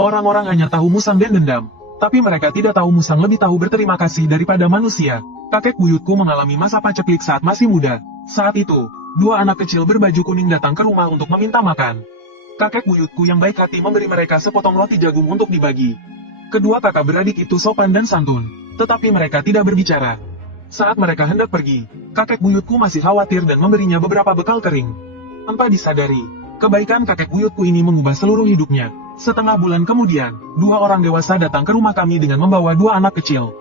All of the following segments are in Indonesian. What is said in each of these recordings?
Orang-orang hanya tahu musang dan dendam. Tapi mereka tidak tahu musang lebih tahu berterima kasih daripada manusia. Kakek buyutku mengalami masa paceklik saat masih muda. Saat itu, dua anak kecil berbaju kuning datang ke rumah untuk meminta makan. Kakek buyutku yang baik hati memberi mereka sepotong roti jagung untuk dibagi. Kedua kakak beradik itu sopan dan santun, tetapi mereka tidak berbicara. Saat mereka hendak pergi, kakek buyutku masih khawatir dan memberinya beberapa bekal kering. Tanpa disadari, kebaikan kakek buyutku ini mengubah seluruh hidupnya. Setengah bulan kemudian, dua orang dewasa datang ke rumah kami dengan membawa dua anak kecil.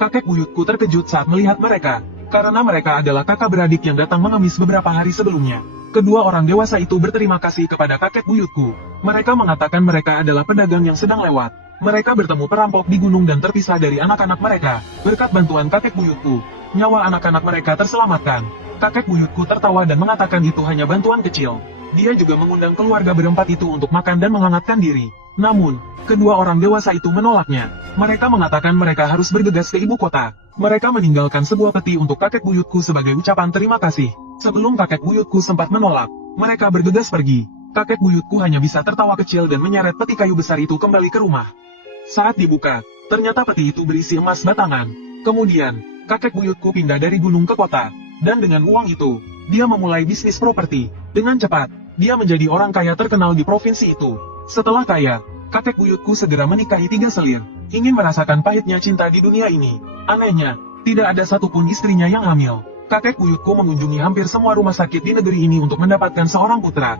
Kakek buyutku terkejut saat melihat mereka, karena mereka adalah kakak beradik yang datang mengemis beberapa hari sebelumnya. Kedua orang dewasa itu berterima kasih kepada kakek buyutku. Mereka mengatakan mereka adalah pedagang yang sedang lewat. Mereka bertemu perampok di gunung dan terpisah dari anak-anak mereka. Berkat bantuan kakek buyutku, nyawa anak-anak mereka terselamatkan. Kakek buyutku tertawa dan mengatakan itu hanya bantuan kecil. Dia juga mengundang keluarga berempat itu untuk makan dan menghangatkan diri. Namun, kedua orang dewasa itu menolaknya. Mereka mengatakan mereka harus bergegas ke ibu kota. Mereka meninggalkan sebuah peti untuk kakek buyutku sebagai ucapan terima kasih. Sebelum kakek buyutku sempat menolak, mereka bergegas pergi. Kakek buyutku hanya bisa tertawa kecil dan menyeret peti kayu besar itu kembali ke rumah. Saat dibuka, ternyata peti itu berisi emas batangan. Kemudian, kakek buyutku pindah dari gunung ke kota. Dan dengan uang itu, dia memulai bisnis properti. Dengan cepat, dia menjadi orang kaya terkenal di provinsi itu. Setelah kaya, kakek buyutku segera menikahi 3 selir. Ingin merasakan pahitnya cinta di dunia ini. Anehnya, tidak ada satupun istrinya yang hamil. Kakek buyutku mengunjungi hampir semua rumah sakit di negeri ini untuk mendapatkan seorang putra.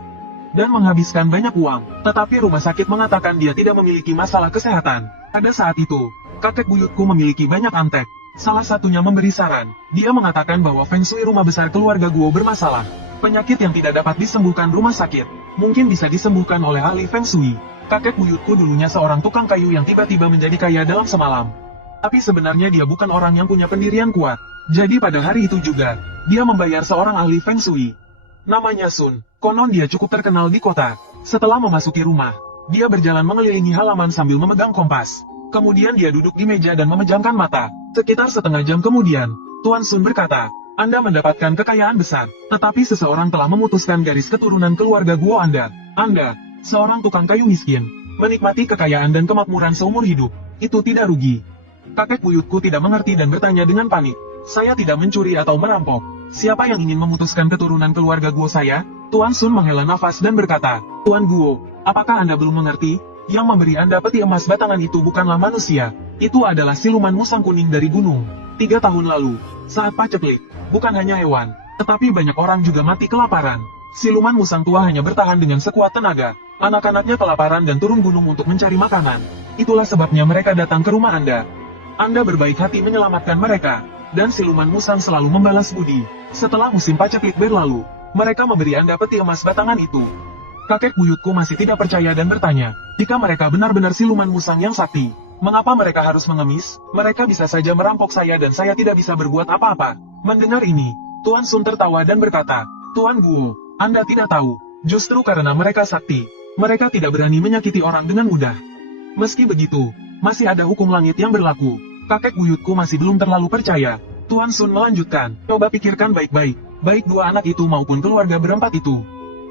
Dan menghabiskan banyak uang. Tetapi rumah sakit mengatakan dia tidak memiliki masalah kesehatan. Pada saat itu, kakek buyutku memiliki banyak antek. Salah satunya memberi saran. Dia mengatakan bahwa feng shui rumah besar keluarga Guo bermasalah. Penyakit yang tidak dapat disembuhkan rumah sakit, mungkin bisa disembuhkan oleh ahli feng shui. Kakek buyutku dulunya seorang tukang kayu yang tiba-tiba menjadi kaya dalam semalam. Tapi sebenarnya dia bukan orang yang punya pendirian kuat. Jadi pada hari itu juga, dia membayar seorang ahli feng shui. Namanya Sun. Konon dia cukup terkenal di kota. Setelah memasuki rumah, dia berjalan mengelilingi halaman sambil memegang kompas. Kemudian dia duduk di meja dan memejamkan mata. Sekitar setengah jam kemudian, Tuan Sun berkata, Anda mendapatkan kekayaan besar, tetapi seseorang telah memutuskan garis keturunan keluarga Guo Anda. Anda, seorang tukang kayu miskin, menikmati kekayaan dan kemakmuran seumur hidup. Itu tidak rugi. Kakek buyutku tidak mengerti dan bertanya dengan panik. Saya tidak mencuri atau merampok. Siapa yang ingin memutuskan keturunan keluarga Guo saya? Tuan Sun menghela nafas dan berkata, Tuan Guo, apakah Anda belum mengerti? Yang memberi Anda peti emas batangan itu bukanlah manusia. Itu adalah siluman musang kuning dari gunung. 3 tahun lalu, saat paceklik, bukan hanya hewan, tetapi banyak orang juga mati kelaparan. Siluman musang tua hanya bertahan dengan sekuat tenaga. Anak-anaknya kelaparan dan turun gunung untuk mencari makanan. Itulah sebabnya mereka datang ke rumah Anda. Anda berbaik hati menyelamatkan mereka. Dan siluman musang selalu membalas budi. Setelah musim paceklik berlalu, mereka memberi Anda peti emas batangan itu. Kakek buyutku masih tidak percaya dan bertanya, jika mereka benar-benar siluman musang yang sakti, mengapa mereka harus mengemis? Mereka bisa saja merampok saya dan saya tidak bisa berbuat apa-apa. Mendengar ini, Tuan Sun tertawa dan berkata, Tuan Guo, Anda tidak tahu, justru karena mereka sakti, mereka tidak berani menyakiti orang dengan mudah. Meski begitu, masih ada hukum langit yang berlaku. Kakek buyutku masih belum terlalu percaya. Tuan Sun melanjutkan, coba pikirkan baik-baik, baik dua anak itu maupun keluarga berempat itu.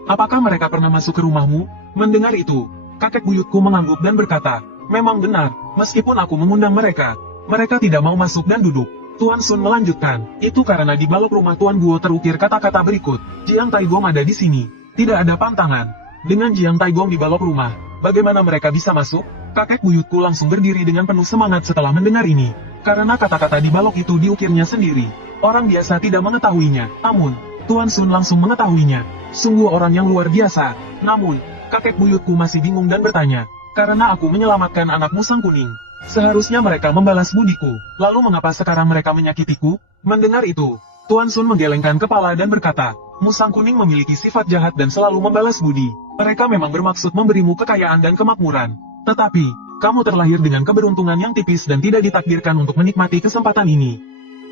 Apakah mereka pernah masuk ke rumahmu? Mendengar itu, kakek buyutku mengangguk dan berkata, memang benar, meskipun aku mengundang mereka, mereka tidak mau masuk dan duduk. Tuan Sun melanjutkan, itu karena di balok rumah Tuan Guo terukir kata-kata berikut, Jiang Taigong ada di sini, tidak ada pantangan. Dengan Jiang Taigong di balok rumah, bagaimana mereka bisa masuk? Kakek buyutku langsung berdiri dengan penuh semangat setelah mendengar ini. Karena kata-kata di balok itu diukirnya sendiri. Orang biasa tidak mengetahuinya. Namun, Tuan Sun langsung mengetahuinya. Sungguh orang yang luar biasa. Namun, kakek buyutku masih bingung dan bertanya. Karena aku menyelamatkan anak musang kuning. Seharusnya mereka membalas budiku. Lalu mengapa sekarang mereka menyakitiku? Mendengar itu, Tuan Sun menggelengkan kepala dan berkata, musang kuning memiliki sifat jahat dan selalu membalas budi. Mereka memang bermaksud memberimu kekayaan dan kemakmuran. Tetapi, kamu terlahir dengan keberuntungan yang tipis dan tidak ditakdirkan untuk menikmati kesempatan ini.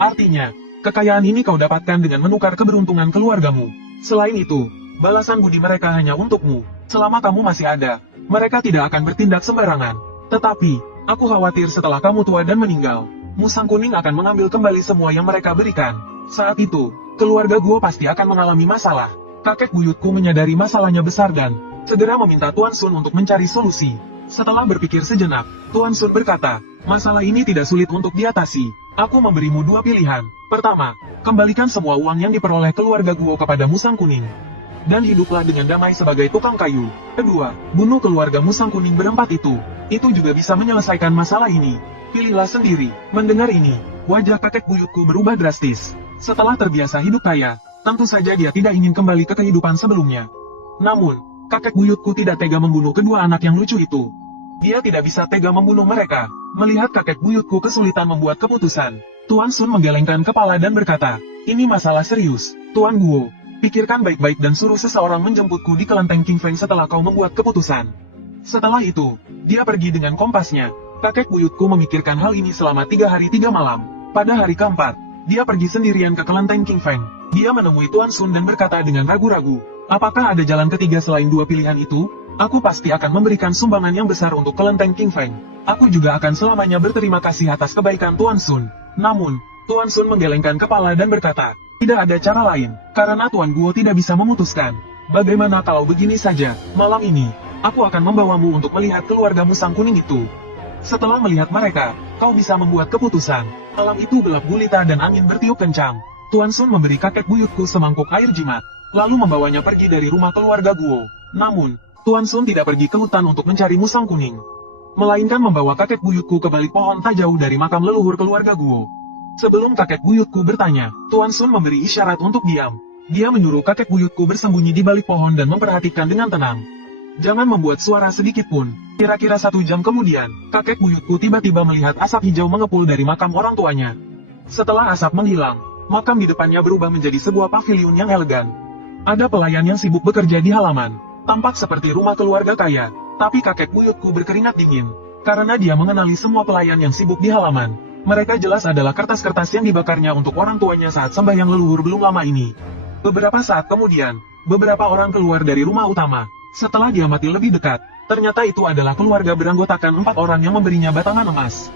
Artinya, kekayaan ini kau dapatkan dengan menukar keberuntungan keluargamu. Selain itu, balasan budi mereka hanya untukmu. Selama kamu masih ada, mereka tidak akan bertindak sembarangan. Tetapi, aku khawatir setelah kamu tua dan meninggal, musang kuning akan mengambil kembali semua yang mereka berikan. Saat itu, keluarga Guo pasti akan mengalami masalah. Kakek buyutku menyadari masalahnya besar dan segera meminta Tuan Sun untuk mencari solusi. Setelah berpikir sejenak, Tuan Sun berkata, masalah ini tidak sulit untuk diatasi. Aku memberimu dua pilihan. Pertama, kembalikan semua uang yang diperoleh keluarga Guo kepada Musang Kuning. Dan hiduplah dengan damai sebagai tukang kayu. Kedua, bunuh keluarga Musang Kuning berempat itu. Itu juga bisa menyelesaikan masalah ini. Pilihlah sendiri. Mendengar ini, wajah kakek buyutku berubah drastis. Setelah terbiasa hidup kaya, tentu saja dia tidak ingin kembali ke kehidupan sebelumnya. Namun, kakek buyutku tidak tega membunuh kedua anak yang lucu itu. Dia tidak bisa tega membunuh mereka. Melihat kakek buyutku kesulitan membuat keputusan, Tuan Sun menggelengkan kepala dan berkata, ini masalah serius, Tuan Guo. Pikirkan baik-baik dan suruh seseorang menjemputku di kelenteng King Feng setelah kau membuat keputusan. Setelah itu, dia pergi dengan kompasnya. Kakek buyutku memikirkan hal ini selama 3 hari 3 malam. Pada hari keempat, dia pergi sendirian ke kelenteng King Feng. Dia menemui Tuan Sun dan berkata dengan ragu-ragu, apakah ada jalan ketiga selain dua pilihan itu? Aku pasti akan memberikan sumbangan yang besar untuk kelenteng King Feng. Aku juga akan selamanya berterima kasih atas kebaikan Tuan Sun. Namun, Tuan Sun menggelengkan kepala dan berkata, tidak ada cara lain, karena Tuan Guo tidak bisa memutuskan. Bagaimana kalau begini saja, malam ini, aku akan membawamu untuk melihat keluarga Musang Kuning itu. Setelah melihat mereka, kau bisa membuat keputusan. Malam itu gelap gulita dan angin bertiup kencang. Tuan Sun memberi kakek buyutku semangkuk air jimat, lalu membawanya pergi dari rumah keluarga Guo. Namun, Tuan Sun tidak pergi ke hutan untuk mencari Musang Kuning, melainkan membawa kakek buyutku ke balik pohon tak jauh dari makam leluhur keluarga Guo. Sebelum kakek buyutku bertanya, Tuan Sun memberi isyarat untuk diam. Dia menyuruh kakek buyutku bersembunyi di balik pohon dan memperhatikan dengan tenang. Jangan membuat suara sedikit pun. Kira-kira 1 jam kemudian, kakek buyutku tiba-tiba melihat asap hijau mengepul dari makam orang tuanya. Setelah asap menghilang, makam di depannya berubah menjadi sebuah paviliun yang elegan. Ada pelayan yang sibuk bekerja di halaman. Tampak seperti rumah keluarga kaya, tapi kakek buyutku berkeringat dingin, karena dia mengenali semua pelayan yang sibuk di halaman. Mereka jelas adalah kertas-kertas yang dibakarnya untuk orang tuanya saat sembahyang leluhur belum lama ini. Beberapa saat kemudian, beberapa orang keluar dari rumah utama. Setelah dia mati lebih dekat, ternyata itu adalah keluarga beranggotakan 4 orang yang memberinya batangan emas.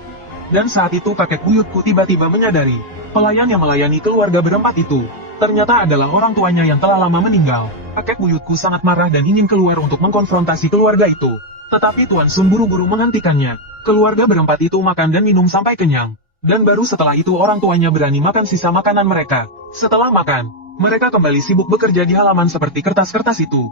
Dan saat itu kakek buyutku tiba-tiba menyadari, pelayan yang melayani keluarga berempat itu, ternyata adalah orang tuanya yang telah lama meninggal. Kakek buyutku sangat marah dan ingin keluar untuk mengkonfrontasi keluarga itu. Tetapi Tuan Sun buru-buru menghentikannya. Keluarga berempat itu makan dan minum sampai kenyang. Dan baru setelah itu orang tuanya berani makan sisa makanan mereka. Setelah makan, mereka kembali sibuk bekerja di halaman seperti kertas-kertas itu.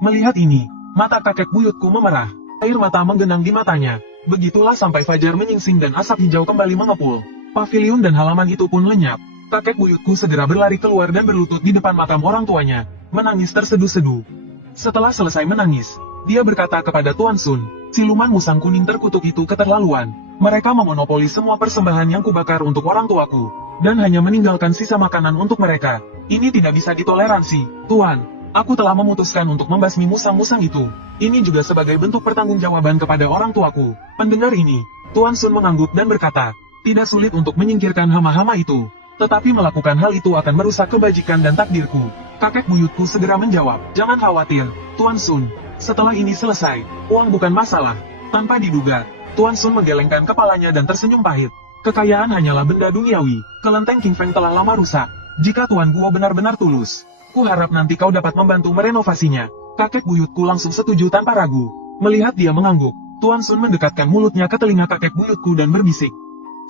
Melihat ini, mata kakek buyutku memerah. Air mata menggenang di matanya. Begitulah sampai fajar menyingsing dan asap hijau kembali mengepul. Paviliun dan halaman itu pun lenyap. Kakek buyutku segera berlari keluar dan berlutut di depan makam orang tuanya, menangis terseduh-seduh. Setelah selesai menangis, dia berkata kepada Tuan Sun, siluman Musang Kuning terkutuk itu keterlaluan. Mereka memonopoli semua persembahan yang kubakar untuk orang tuaku, dan hanya meninggalkan sisa makanan untuk mereka. Ini tidak bisa ditoleransi, Tuan. Aku telah memutuskan untuk membasmi musang-musang itu. Ini juga sebagai bentuk pertanggungjawaban kepada orang tuaku. Mendengar ini, Tuan Sun mengangguk dan berkata, tidak sulit untuk menyingkirkan hama-hama itu. Tetapi melakukan hal itu akan merusak kebajikan dan takdirku. Kakek buyutku segera menjawab, jangan khawatir, Tuan Sun. Setelah ini selesai, uang bukan masalah. Tanpa diduga, Tuan Sun menggelengkan kepalanya dan tersenyum pahit. Kekayaan hanyalah benda duniawi. Kelenteng King Feng telah lama rusak. Jika Tuan Guo benar-benar tulus, ku harap nanti kau dapat membantu merenovasinya. Kakek buyutku langsung setuju tanpa ragu. Melihat dia mengangguk, Tuan Sun mendekatkan mulutnya ke telinga kakek buyutku dan berbisik.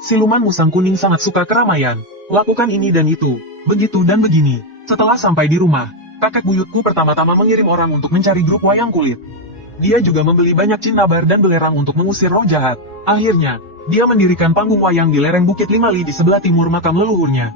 Siluman Musang Kuning sangat suka keramaian. Lakukan ini dan itu, begitu dan begini. Setelah sampai di rumah, kakek buyutku pertama-tama mengirim orang untuk mencari grup wayang kulit. Dia juga membeli banyak cinnabar dan belerang untuk mengusir roh jahat. Akhirnya, dia mendirikan panggung wayang di lereng Bukit Limali di sebelah timur makam leluhurnya.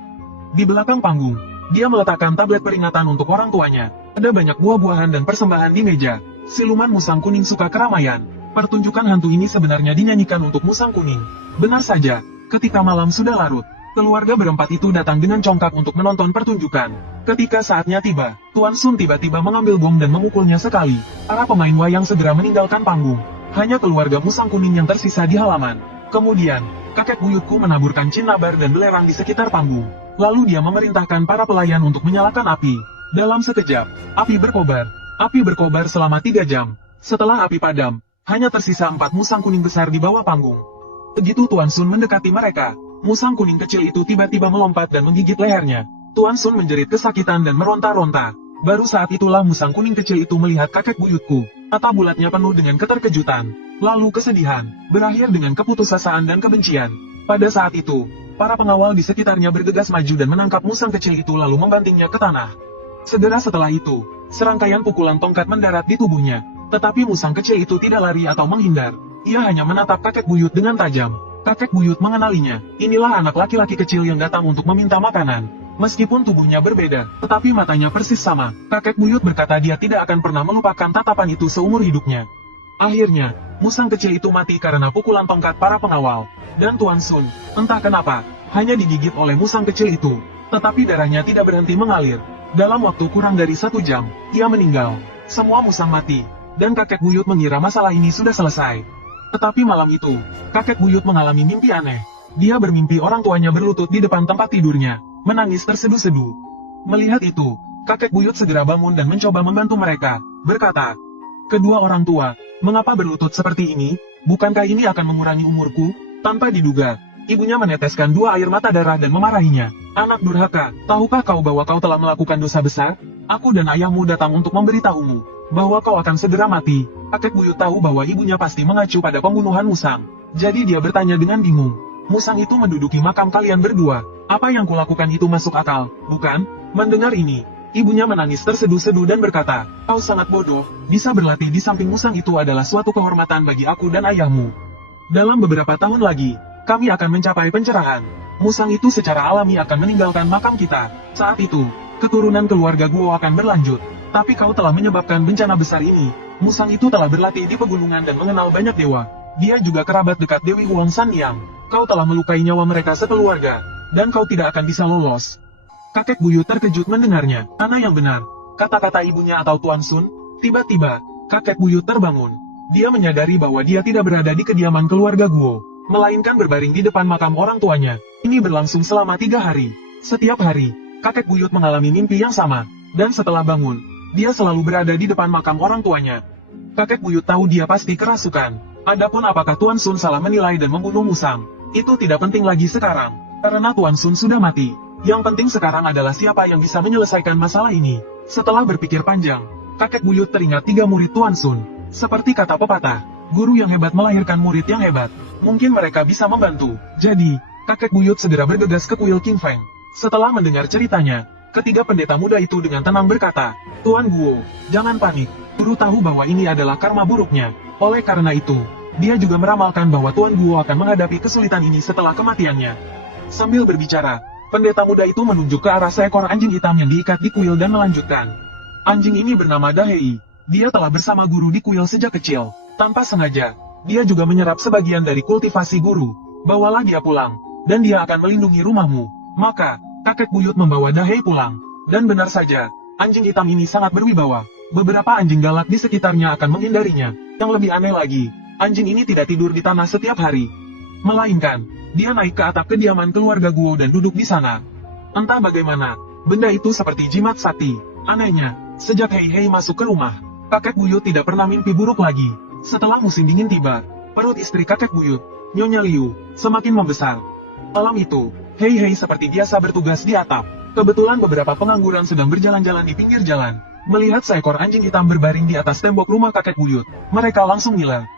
Di belakang panggung, dia meletakkan tablet peringatan untuk orang tuanya. Ada banyak buah-buahan dan persembahan di meja. Siluman Musang Kuning suka keramaian. Pertunjukan hantu ini sebenarnya dinyanyikan untuk Musang Kuning. Benar saja, ketika malam sudah larut, keluarga berempat itu datang dengan congkak untuk menonton pertunjukan. Ketika saatnya tiba, Tuan Sun tiba-tiba mengambil bom dan memukulnya sekali. Para pemain wayang segera meninggalkan panggung. Hanya keluarga Musang Kuning yang tersisa di halaman. Kemudian, kakek buyutku menaburkan cinnabar dan belerang di sekitar panggung. Lalu dia memerintahkan para pelayan untuk menyalakan api. Dalam sekejap, api berkobar. Api berkobar selama 3 jam. Setelah api padam, hanya tersisa 4 musang kuning besar di bawah panggung. Begitu Tuan Sun mendekati mereka, musang kuning kecil itu tiba-tiba melompat dan menggigit lehernya. Tuan Sun menjerit kesakitan dan meronta-ronta. Baru saat itulah musang kuning kecil itu melihat kakek buyutku. Mata bulatnya penuh dengan keterkejutan. lalu kesedihan, berakhir dengan keputusasaan dan kebencian. Pada saat itu, para pengawal di sekitarnya bergegas maju dan menangkap musang kecil itu lalu membantingnya ke tanah. Segera setelah itu, serangkaian pukulan tongkat mendarat di tubuhnya. Tetapi musang kecil itu tidak lari atau menghindar. Ia hanya menatap kakek buyut dengan tajam. Kakek buyut mengenalinya. Inilah anak laki-laki kecil yang datang untuk meminta makanan. Meskipun tubuhnya berbeda, tetapi matanya persis sama. Kakek buyut berkata dia tidak akan pernah melupakan tatapan itu seumur hidupnya. Akhirnya, musang kecil itu mati karena pukulan tongkat para pengawal. Dan Tuan Sun, entah kenapa, hanya digigit oleh musang kecil itu. Tetapi darahnya tidak berhenti mengalir. Dalam waktu kurang dari 1 jam, ia meninggal. Semua musang mati, dan kakek buyut mengira masalah ini sudah selesai. Tetapi malam itu, kakek buyut mengalami mimpi aneh. Dia bermimpi orang tuanya berlutut di depan tempat tidurnya, menangis terseduh-seduh. Melihat itu, kakek buyut segera bangun dan mencoba membantu mereka, berkata, "Kedua orang tua, mengapa berlutut seperti ini? Bukankah ini akan mengurangi umurku?" Tanpa diduga, ibunya meneteskan 2 air mata darah dan memarahinya. "Anak durhaka, tahukah kau bahwa kau telah melakukan dosa besar? Aku dan ayahmu datang untuk memberitahumu bahwa kau akan segera mati." Kakek buyut tahu bahwa ibunya pasti mengacu pada pembunuhan musang. Jadi dia bertanya dengan bingung, "Musang itu menduduki makam kalian berdua. Apa yang kulakukan itu masuk akal, bukan?" Mendengar ini, ibunya menangis terseduh-seduh dan berkata, "Kau sangat bodoh. Bisa berlatih di samping musang itu adalah suatu kehormatan bagi aku dan ayahmu. Dalam beberapa tahun lagi, kami akan mencapai pencerahan. Musang itu secara alami akan meninggalkan makam kita. Saat itu, keturunan keluarga Guo akan berlanjut. Tapi kau telah menyebabkan bencana besar ini. Musang itu telah berlatih di pegunungan dan mengenal banyak dewa. Dia juga kerabat dekat Dewi Huang Sanyang. Kau telah melukai nyawa mereka sekeluarga, dan kau tidak akan bisa lolos." Kakek buyut terkejut mendengarnya. Mana yang benar? Kata-kata ibunya atau Tuan Sun? Tiba-tiba, kakek buyut terbangun. Dia menyadari bahwa dia tidak berada di kediaman keluarga Guo, melainkan berbaring di depan makam orang tuanya. Ini berlangsung selama 3 hari. Setiap hari, kakek buyut mengalami mimpi yang sama, dan setelah bangun, dia selalu berada di depan makam orang tuanya. Kakek buyut tahu dia pasti kerasukan. Adapun apakah Tuan Sun salah menilai dan membunuh musang, itu tidak penting lagi sekarang, karena Tuan Sun sudah mati. Yang penting sekarang adalah siapa yang bisa menyelesaikan masalah ini. Setelah berpikir panjang, kakek buyut teringat 3 murid Tuan Sun. Seperti kata pepatah, guru yang hebat melahirkan murid yang hebat. Mungkin mereka bisa membantu. Jadi, kakek buyut segera bergegas ke kuil King Feng. Setelah mendengar ceritanya, ketiga pendeta muda itu dengan tenang berkata, "Tuan Guo, jangan panik. Guru tahu bahwa ini adalah karma buruknya. Oleh karena itu, dia juga meramalkan bahwa Tuan Guo akan menghadapi kesulitan ini setelah kematiannya." Sambil berbicara, pendeta muda itu menunjuk ke arah seekor anjing hitam yang diikat di kuil dan melanjutkan. Anjing ini bernama Dahei. Dia telah bersama guru di kuil sejak kecil. Tanpa sengaja, dia juga menyerap sebagian dari kultivasi guru. "Bawalah dia pulang, dan dia akan melindungi rumahmu." Maka, kakek buyut membawa Dahei pulang. Dan benar saja, anjing hitam ini sangat berwibawa. Beberapa anjing galak di sekitarnya akan menghindarinya. Yang lebih aneh lagi, anjing ini tidak tidur di tanah setiap hari. Melainkan, dia naik ke atap kediaman keluarga Guo dan duduk di sana. Entah bagaimana, benda itu seperti jimat sakti. Anehnya, sejak Hei Hei masuk ke rumah, kakek buyut tidak pernah mimpi buruk lagi. Setelah musim dingin tiba, perut istri kakek buyut, Nyonya Liu, semakin membesar. Malam itu, Hei Hei seperti biasa bertugas di atap. Kebetulan beberapa pengangguran sedang berjalan-jalan di pinggir jalan. Melihat seekor anjing hitam berbaring di atas tembok rumah kakek buyut, mereka langsung ngiler.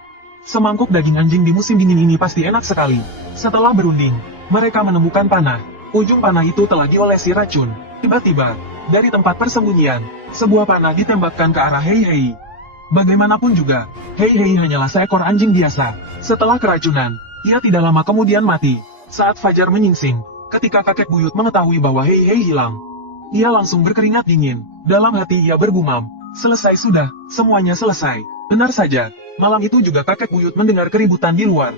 Semangkuk daging anjing di musim dingin ini pasti enak sekali. Setelah berunding, mereka menemukan panah. Ujung panah itu telah diolesi racun. Tiba-tiba, dari tempat persembunyian, sebuah panah ditembakkan ke arah Hei Hei. Bagaimanapun juga, Hei Hei hanyalah seekor anjing biasa. Setelah keracunan, ia tidak lama kemudian mati. Saat fajar menyingsing, ketika kakek buyut mengetahui bahwa Hei Hei hilang, ia langsung berkeringat dingin. Dalam hati ia bergumam, "Selesai sudah, semuanya selesai." Benar saja, malam itu juga kakek buyut mendengar keributan di luar.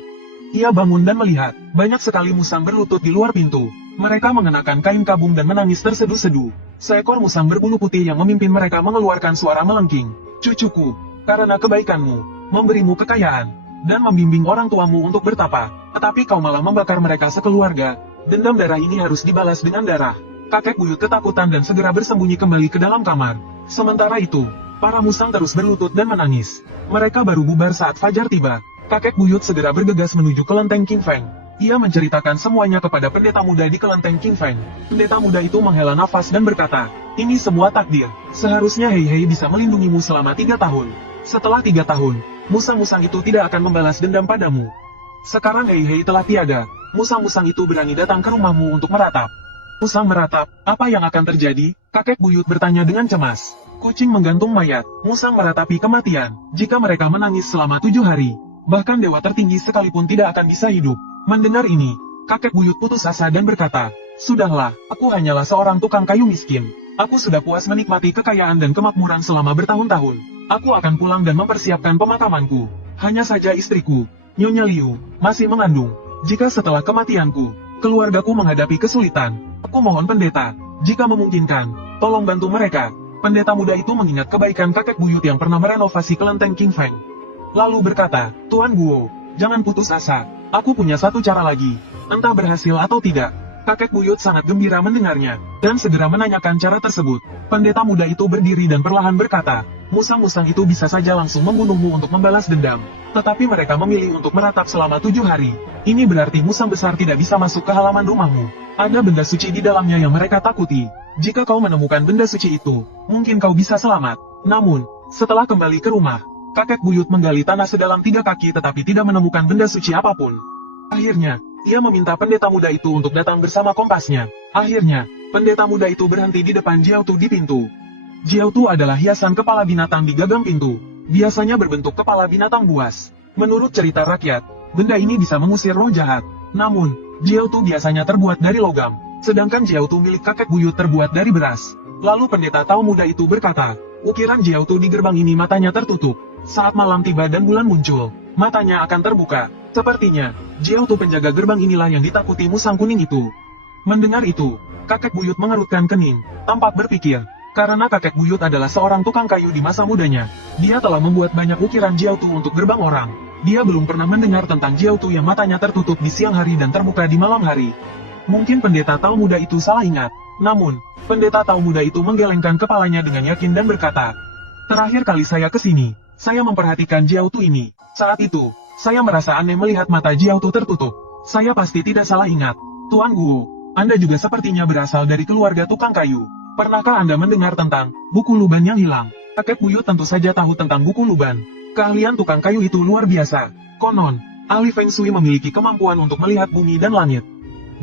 Ia bangun dan melihat, banyak sekali musang berlutut di luar pintu. Mereka mengenakan kain kabung dan menangis terseduh-seduh. Seekor musang berbulu putih yang memimpin mereka mengeluarkan suara melengking. "Cucuku, karena kebaikanmu, memberimu kekayaan, dan membimbing orang tuamu untuk bertapa, tetapi kau malah membakar mereka sekeluarga. Dendam darah ini harus dibalas dengan darah." Kakek buyut ketakutan dan segera bersembunyi kembali ke dalam kamar. Sementara itu, para musang terus berlutut dan menangis. Mereka baru bubar saat fajar tiba. Kakek buyut segera bergegas menuju kelenteng King Feng. Ia menceritakan semuanya kepada pendeta muda di kelenteng King Feng. Pendeta muda itu menghela nafas dan berkata, "Ini semua takdir. Seharusnya Hei Hei bisa melindungimu selama 3 tahun. Setelah 3 tahun, musang-musang itu tidak akan membalas dendam padamu. Sekarang Hei telah tiada, musang-musang itu berani datang ke rumahmu untuk meratap. Musang meratap, apa yang akan terjadi? Kakek buyut bertanya dengan cemas. Kucing menggantung mayat, musang meratapi kematian. Jika mereka menangis selama 7 hari, bahkan dewa tertinggi sekalipun tidak akan bisa hidup. Mendengar ini, kakek buyut putus asa dan berkata, sudahlah, aku hanyalah seorang tukang kayu miskin. Aku sudah puas menikmati kekayaan dan kemakmuran selama bertahun-tahun. Aku akan pulang dan mempersiapkan pemakamanku. Hanya saja istriku, Nyonya Liu, masih mengandung. Jika setelah kematianku, keluargaku menghadapi kesulitan, aku mohon pendeta, jika memungkinkan, tolong bantu mereka. Pendeta muda itu mengingat kebaikan kakek buyut yang pernah merenovasi kelenteng King Feng. Lalu berkata, Tuan Guo, jangan putus asa, aku punya satu cara lagi, entah berhasil atau tidak. Kakek buyut sangat gembira mendengarnya, dan segera menanyakan cara tersebut. Pendeta muda itu berdiri dan perlahan berkata, musang-musang itu bisa saja langsung membunuhmu untuk membalas dendam. Tetapi mereka memilih untuk meratap selama 7 hari. Ini berarti musang besar tidak bisa masuk ke halaman rumahmu. Ada benda suci di dalamnya yang mereka takuti. Jika kau menemukan benda suci itu, mungkin kau bisa selamat. Namun, setelah kembali ke rumah, kakek buyut menggali tanah sedalam 3 kaki tetapi tidak menemukan benda suci apapun. Akhirnya, ia meminta pendeta muda itu untuk datang bersama kompasnya. Akhirnya, pendeta muda itu berhenti di depan Jiaotu di pintu. Jiaotu adalah hiasan kepala binatang di gagang pintu. Biasanya berbentuk kepala binatang buas. Menurut cerita rakyat, benda ini bisa mengusir roh jahat. Namun, Jiaotu biasanya terbuat dari logam. Sedangkan Jiaotu milik kakek buyut terbuat dari beras. Lalu pendeta tahu muda itu berkata, ukiran Jiaotu di gerbang ini matanya tertutup. Saat malam tiba dan bulan muncul, matanya akan terbuka. Sepertinya, Jiaotu penjaga gerbang inilah yang ditakuti musang kuning itu. Mendengar itu, kakek buyut mengerutkan kening, tampak berpikir, karena kakek buyut adalah seorang tukang kayu di masa mudanya. Dia telah membuat banyak ukiran Jiaotu untuk gerbang orang. Dia belum pernah mendengar tentang Jiaotu yang matanya tertutup di siang hari dan terbuka di malam hari. Mungkin pendeta tahu muda itu salah ingat. Namun, pendeta tahu muda itu menggelengkan kepalanya dengan yakin dan berkata, terakhir kali saya ke sini, saya memperhatikan Jiaotu ini. Saat itu, saya merasa aneh melihat mata Jiaotu tertutup. Saya pasti tidak salah ingat. Tuan Guo, Anda juga sepertinya berasal dari keluarga tukang kayu. Pernahkah Anda mendengar tentang buku luban yang hilang? Kakek buyut tentu saja tahu tentang buku luban. Keahlian tukang kayu itu luar biasa. Konon, ahli Feng Shui memiliki kemampuan untuk melihat bumi dan langit.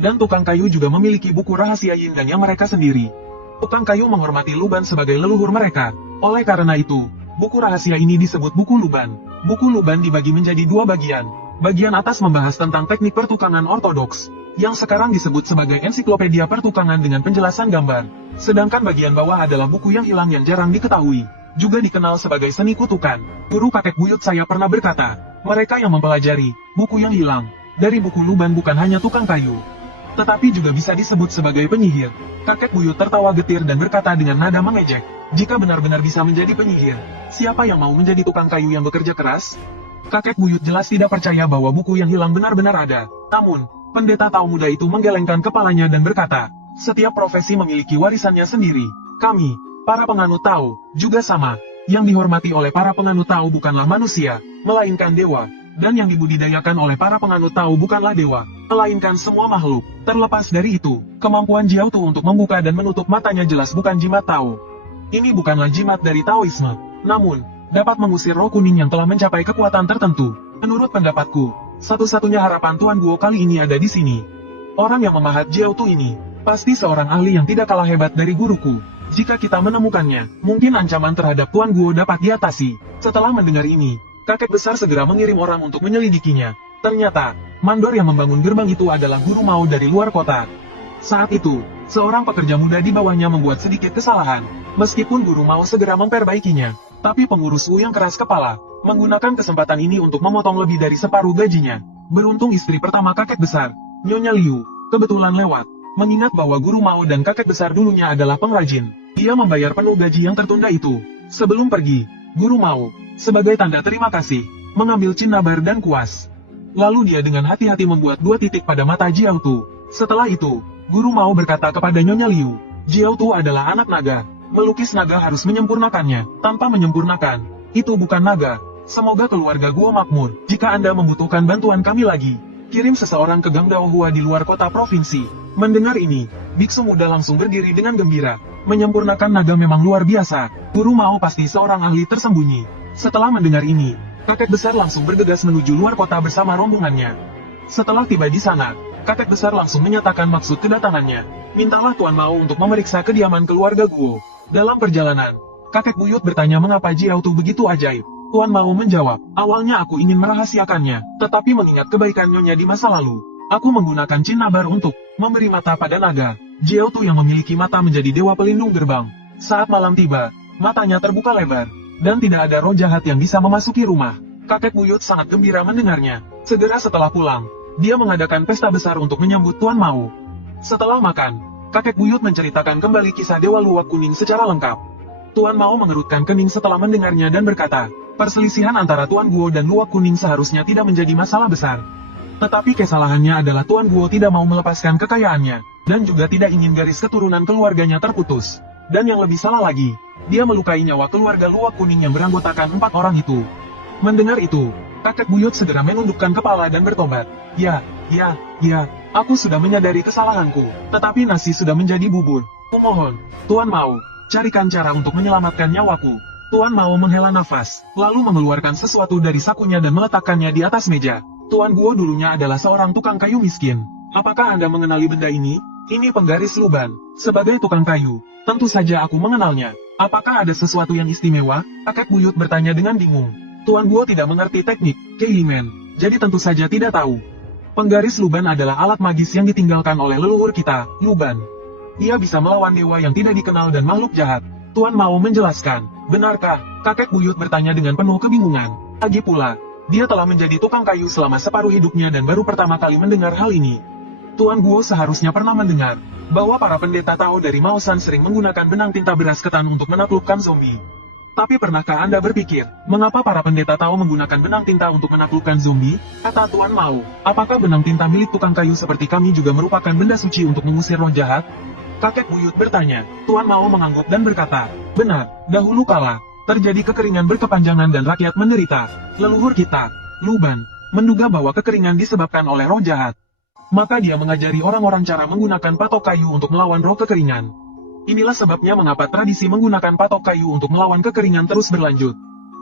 Dan tukang kayu juga memiliki buku rahasia yin dan yang mereka sendiri. Tukang kayu menghormati luban sebagai leluhur mereka. Oleh karena itu, buku rahasia ini disebut buku luban. Buku luban dibagi menjadi 2 bagian. Bagian atas membahas tentang teknik pertukangan ortodoks, yang sekarang disebut sebagai ensiklopedia pertukangan dengan penjelasan gambar. Sedangkan bagian bawah adalah buku yang hilang yang jarang diketahui, juga dikenal sebagai seni kutukan. Guru kakek buyut saya pernah berkata, mereka yang mempelajari buku yang hilang dari buku luban bukan hanya tukang kayu, tetapi juga bisa disebut sebagai penyihir. Kakek buyut tertawa getir dan berkata dengan nada mengejek, jika benar-benar bisa menjadi penyihir, siapa yang mau menjadi tukang kayu yang bekerja keras? Kakek buyut jelas tidak percaya bahwa buku yang hilang benar-benar ada. Namun, pendeta tahu muda itu menggelengkan kepalanya dan berkata, setiap profesi memiliki warisannya sendiri. Kami, para penganut Tao, juga sama. Yang dihormati oleh para penganut Tao bukanlah manusia, melainkan dewa. Dan yang dibudidayakan oleh para penganut Tao bukanlah dewa, melainkan semua makhluk. Terlepas dari itu, kemampuan Jiaotu untuk membuka dan menutup matanya jelas bukan jimat Tao. Ini bukanlah jimat dari Taoisme, namun, dapat mengusir roh kuning yang telah mencapai kekuatan tertentu. Menurut pendapatku, satu-satunya harapan Tuan Guo kali ini ada di sini. Orang yang memahat Jiaotu ini, pasti seorang ahli yang tidak kalah hebat dari guruku. Jika kita menemukannya, mungkin ancaman terhadap Tuan Guo dapat diatasi. Setelah mendengar ini, kakek besar segera mengirim orang untuk menyelidikinya. Ternyata, mandor yang membangun gerbang itu adalah guru Mao dari luar kota. Saat itu, seorang pekerja muda di bawahnya membuat sedikit kesalahan. Meskipun guru Mao segera memperbaikinya, tapi pengurus Wu yang keras kepala, menggunakan kesempatan ini untuk memotong lebih dari separuh gajinya. Beruntung istri pertama kakek besar, Nyonya Liu, kebetulan lewat. Mengingat bahwa guru Mao dan kakek besar dulunya adalah pengrajin, dia membayar penuh gaji yang tertunda itu. Sebelum pergi, guru Mao, sebagai tanda terima kasih, mengambil cinnabar dan kuas. Lalu dia dengan hati-hati membuat 2 titik pada mata Jiaotu. Setelah itu, guru Mao berkata kepada Nyonya Liu, Jiaotu adalah anak naga. Melukis naga harus menyempurnakannya. Tanpa menyempurnakan, itu bukan naga. Semoga keluarga Guo makmur. Jika Anda membutuhkan bantuan kami lagi, kirim seseorang ke Gang Daohua di luar kota provinsi. Mendengar ini, biksu muda langsung berdiri dengan gembira. Menyempurnakan naga memang luar biasa. Guru Mao pasti seorang ahli tersembunyi. Setelah mendengar ini, kakek besar langsung bergegas menuju luar kota bersama rombongannya. Setelah tiba di sana, kakek besar langsung menyatakan maksud kedatangannya. Mintalah Tuan Mao untuk memeriksa kediaman keluarga Guo. Dalam perjalanan, kakek buyut bertanya mengapa Jiao Tu begitu ajaib. Tuan Mao menjawab, awalnya aku ingin merahasiakannya, tetapi mengingat kebaikan Nyonya di masa lalu, aku menggunakan Cinnabar untuk memberi mata pada naga. Jiao Tu yang memiliki mata menjadi dewa pelindung gerbang. Saat malam tiba, matanya terbuka lebar, dan tidak ada roh jahat yang bisa memasuki rumah. Kakek buyut sangat gembira mendengarnya. Segera setelah pulang, dia mengadakan pesta besar untuk menyambut Tuan Mao. Setelah makan, kakek buyut menceritakan kembali kisah Dewa Luwak Kuning secara lengkap. Tuan Mao mengerutkan kening setelah mendengarnya dan berkata, perselisihan antara Tuan Guo dan Luwak Kuning seharusnya tidak menjadi masalah besar. Tetapi kesalahannya adalah Tuan Guo tidak mau melepaskan kekayaannya, dan juga tidak ingin garis keturunan keluarganya terputus. Dan yang lebih salah lagi, dia melukai nyawa keluarga Luwak Kuning yang beranggotakan 4 orang itu. Mendengar itu, kakek buyut segera menundukkan kepala dan bertobat. Ya, aku sudah menyadari kesalahanku, tetapi nasi sudah menjadi bubur. Kumohon, Tuan Mao, carikan cara untuk menyelamatkan nyawaku. Tuan Mao menghela nafas, lalu mengeluarkan sesuatu dari sakunya dan meletakkannya di atas meja. Tuan Guo dulunya adalah seorang tukang kayu miskin. Apakah Anda mengenali benda ini? Ini penggaris luban. Sebagai tukang kayu, tentu saja aku mengenalnya. Apakah ada sesuatu yang istimewa? Kakek buyut bertanya dengan bingung. Tuan Guo tidak mengerti teknik Keimen, jadi tentu saja tidak tahu. Penggaris luban adalah alat magis yang ditinggalkan oleh leluhur kita, luban. Ia bisa melawan dewa yang tidak dikenal dan makhluk jahat. Tuan Mao menjelaskan. Benarkah? Kakek buyut bertanya dengan penuh kebingungan. Lagi pula, dia telah menjadi tukang kayu selama separuh hidupnya dan baru pertama kali mendengar hal ini. Tuan Guo seharusnya pernah mendengar bahwa para pendeta Tao dari Maosan sering menggunakan benang tinta beras ketan untuk menaklukkan zombie. Tapi pernahkah Anda berpikir, mengapa para pendeta Tao menggunakan benang tinta untuk menaklukkan zombie? Kata Tuan Mao, apakah benang tinta milik tukang kayu seperti kami juga merupakan benda suci untuk mengusir roh jahat? Kakek buyut bertanya. Tuan Mao mengangguk dan berkata, benar, dahulu kala, terjadi kekeringan berkepanjangan dan rakyat menderita. Leluhur kita, Luban, menduga bahwa kekeringan disebabkan oleh roh jahat. Maka dia mengajari orang-orang cara menggunakan patok kayu untuk melawan roh kekeringan. Inilah sebabnya mengapa tradisi menggunakan patok kayu untuk melawan kekeringan terus berlanjut.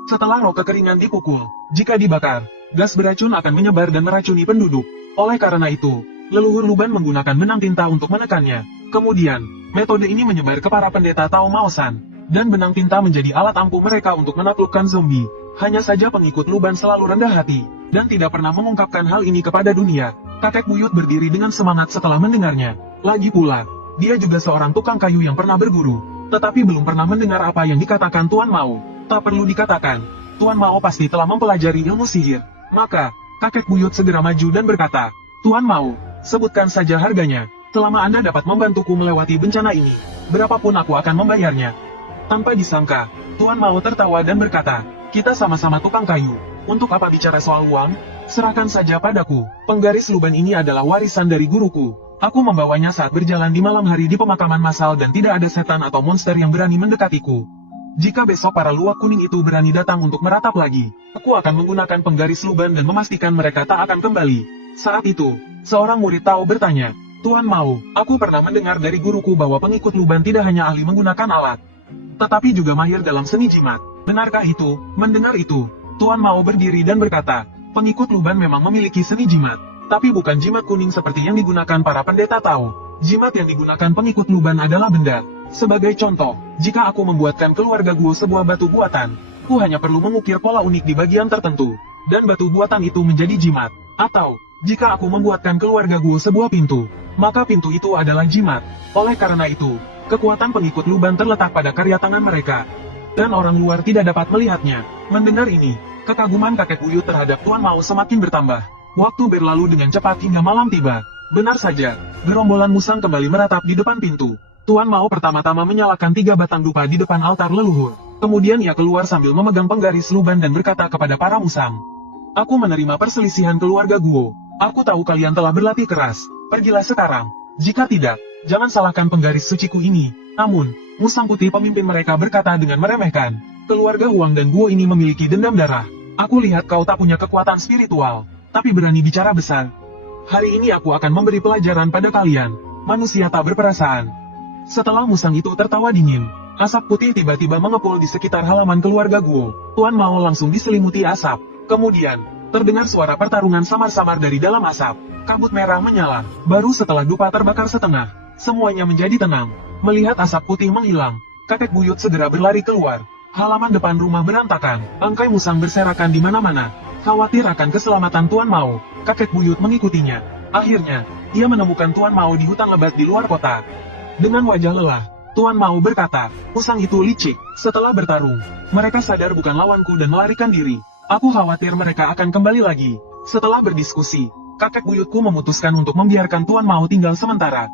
Setelah roh kekeringan dipukul, jika dibakar, gas beracun akan menyebar dan meracuni penduduk. Oleh karena itu, leluhur Luban menggunakan benang tinta untuk menekannya. Kemudian, metode ini menyebar ke para pendeta Tao Maosan, dan benang tinta menjadi alat ampuh mereka untuk menaklukkan zombie. Hanya saja pengikut Luban selalu rendah hati, dan tidak pernah mengungkapkan hal ini kepada dunia. Kakek buyut berdiri dengan semangat setelah mendengarnya. Lagi pula, dia juga seorang tukang kayu yang pernah berguru, tetapi belum pernah mendengar apa yang dikatakan Tuan Mao. Tak perlu dikatakan, Tuan Mao pasti telah mempelajari ilmu sihir. Maka, kakek buyut segera maju dan berkata, Tuan Mao, sebutkan saja harganya. Selama Anda dapat membantuku melewati bencana ini, berapapun aku akan membayarnya. Tanpa disangka, Tuan Mao tertawa dan berkata, kita sama-sama tukang kayu. Untuk apa bicara soal uang? Serahkan saja padaku. Penggaris luban ini adalah warisan dari guruku. Aku membawanya saat berjalan di malam hari di pemakaman massal dan tidak ada setan atau monster yang berani mendekatiku. Jika besok para luwak kuning itu berani datang untuk meratap lagi, aku akan menggunakan penggaris luban dan memastikan mereka tak akan kembali. Saat itu, seorang murid Tao bertanya, Tuan Mao, aku pernah mendengar dari guruku bahwa pengikut luban tidak hanya ahli menggunakan alat, tetapi juga mahir dalam seni jimat. Benarkah itu? Mendengar itu, Tuan Mao berdiri dan berkata, pengikut luban memang memiliki seni jimat, tapi bukan jimat kuning seperti yang digunakan para pendeta Tao. Jimat yang digunakan pengikut luban adalah benda. Sebagai contoh, jika aku membuatkan keluarga Guo sebuah batu buatan, ku hanya perlu mengukir pola unik di bagian tertentu, dan batu buatan itu menjadi jimat. Atau, jika aku membuatkan keluarga Guo sebuah pintu, maka pintu itu adalah jimat. Oleh karena itu, kekuatan pengikut luban terletak pada karya tangan mereka, dan orang luar tidak dapat melihatnya. Mendengar ini, kekaguman kakek buyut terhadap Tuan Mao semakin bertambah. Waktu berlalu dengan cepat hingga malam tiba. Benar saja, gerombolan musang kembali meratap di depan pintu. Tuan Mao pertama-tama menyalakan 3 batang dupa di depan altar leluhur. Kemudian ia keluar sambil memegang penggaris luban dan berkata kepada para musang, aku menerima perselisihan keluarga Guo. Aku tahu kalian telah berlatih keras. Pergilah sekarang. Jika tidak, jangan salahkan penggaris suciku ini. Namun, musang putih pemimpin mereka berkata dengan meremehkan, keluarga Huang dan Guo ini memiliki dendam darah. Aku lihat kau tak punya kekuatan spiritual, tapi berani bicara besar. Hari ini aku akan memberi pelajaran pada kalian, manusia tak berperasaan. Setelah musang itu tertawa dingin, Asap putih tiba-tiba mengepul di sekitar halaman keluarga Guo. Tuan Mao langsung diselimuti asap. Kemudian, terdengar suara pertarungan samar-samar dari dalam asap. Kabut merah menyala. Baru setelah dupa terbakar setengah, semuanya menjadi tenang. Melihat asap putih menghilang, kakek buyut segera berlari keluar. Halaman depan rumah berantakan. Bangkai musang berserakan di mana-mana. Khawatir akan keselamatan Tuan Mao, kakek buyut mengikutinya. Akhirnya, ia menemukan Tuan Mao di hutan lebat di luar kota. Dengan wajah lelah, Tuan Mao berkata, "Musang itu licik. Setelah bertarung, mereka sadar bukan lawanku dan melarikan diri. Aku khawatir mereka akan kembali lagi." Setelah berdiskusi, kakek buyutku memutuskan untuk membiarkan Tuan Mao tinggal sementara.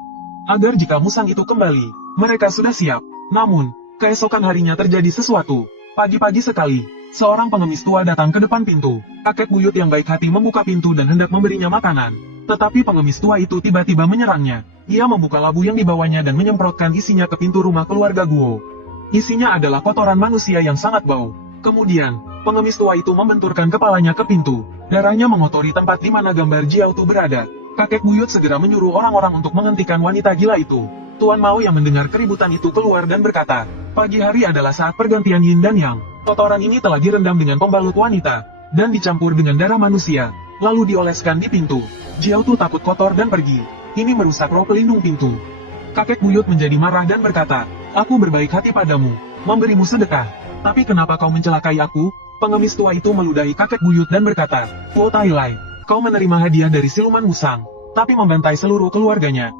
Agar jika musang itu kembali, mereka sudah siap. Namun, keesokan harinya terjadi sesuatu. Pagi-pagi sekali, seorang pengemis tua datang ke depan pintu. Kakek buyut yang baik hati membuka pintu dan hendak memberinya makanan. Tetapi pengemis tua itu tiba-tiba menyerangnya. Ia membuka labu yang dibawanya dan menyemprotkan isinya ke pintu rumah keluarga Guo. Isinya adalah kotoran manusia yang sangat bau. Kemudian, pengemis tua itu membenturkan kepalanya ke pintu. Darahnya mengotori tempat di mana gambar Jiao Tu berada. Kakek buyut segera menyuruh orang-orang untuk menghentikan wanita gila itu. Tuan Mao yang mendengar keributan itu keluar dan berkata, "Pagi hari adalah saat pergantian Yin dan Yang. Kotoran ini telah direndam dengan pembalut wanita, dan dicampur dengan darah manusia, lalu dioleskan di pintu. Jiao Tu takut kotor dan pergi. Ini merusak roh pelindung pintu." Kakek buyut menjadi marah dan berkata, "Aku berbaik hati padamu, memberimu sedekah. Tapi kenapa kau mencelakai aku?" Pengemis tua itu meludahi kakek buyut dan berkata, "Wu Tailai, kau menerima hadiah dari siluman musang, tapi membantai seluruh keluarganya.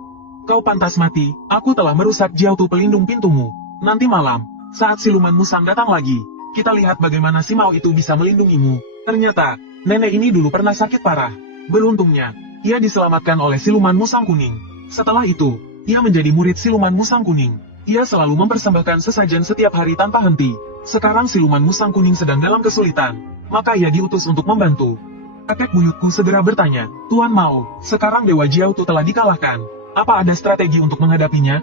Kau pantas mati, aku telah merusak Jiao Tu pelindung pintumu. Nanti malam, saat siluman musang datang lagi, kita lihat bagaimana si Mao itu bisa melindungimu." Ternyata, nenek ini dulu pernah sakit parah. Beruntungnya, ia diselamatkan oleh siluman musang kuning. Setelah itu, ia menjadi murid siluman musang kuning. Ia selalu mempersembahkan sesajen setiap hari tanpa henti. Sekarang siluman musang kuning sedang dalam kesulitan, maka ia diutus untuk membantu. Kakek buyutku segera bertanya, "Tuan Mao, sekarang Dewa Jiao Tu telah dikalahkan. Apa ada strategi untuk menghadapinya?"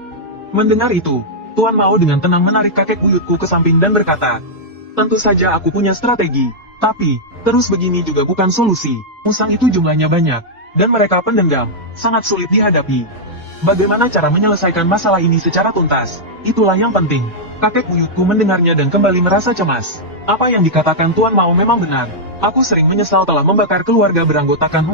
Mendengar itu, Tuan Mao dengan tenang menarik kakek buyutku ke samping dan berkata, "Tentu saja aku punya strategi. Tapi, terus begini juga bukan solusi. Musang itu jumlahnya banyak, dan mereka pendendam, sangat sulit dihadapi. Bagaimana cara menyelesaikan masalah ini secara tuntas? Itulah yang penting." Kakek buyutku mendengarnya dan kembali merasa cemas. Apa yang dikatakan Tuan Mao memang benar. Aku sering menyesal telah membakar keluarga beranggotakan